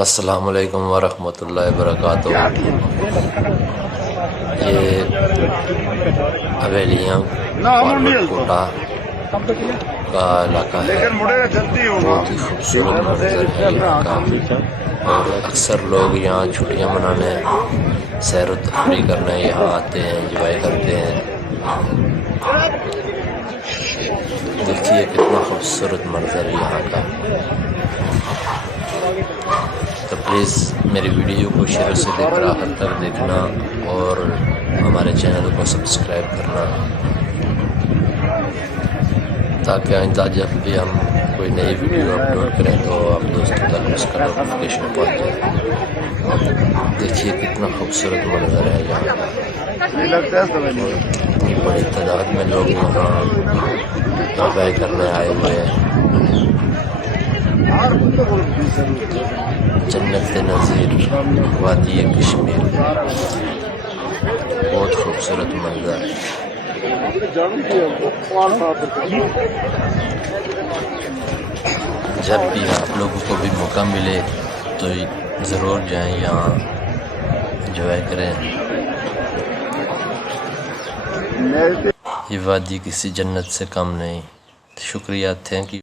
السلام علیکم ورحمۃ اللہ وبرکاتہ۔ یہ حویلیاں کوٹا کا علاقہ ہے، بہت ہی خوبصورت منظر ہے یہاں کا، اور اکثر لوگ یہاں چھٹیاں منانے، سیر و تفریح کرنے یہاں آتے ہیں، انجوائے کرتے ہیں۔ دیکھیے کتنا خوبصورت منظر ہے یہاں کا۔ تو پلیز میری ویڈیو کو شروع سے لے کر آخر تک دیکھنا اور ہمارے چینل کو سبسکرائب کرنا، تاکہ آئندہ جب بھی ہم کوئی نئی ویڈیو اپلوڈ کریں تو آپ دوستوں تک اس کا نوٹیفیکیشن پہنچ جائے۔ دیکھیے کتنا خوبصورت منظر ہے یہاں کا، بڑی تعداد میں لوگ یہاں انجوائے کرنے آئے ہوئے ہیں۔ جنت نظیر وادی کشمیر، بہت خوبصورت منظر۔ جب بھی آپ لوگوں کو بھی موقع ملے تو ضرور جائیں یہاں، انجوائے کریں۔ یہ وادی کسی جنت سے کم نہیں۔ شکریہ، تھینک یو۔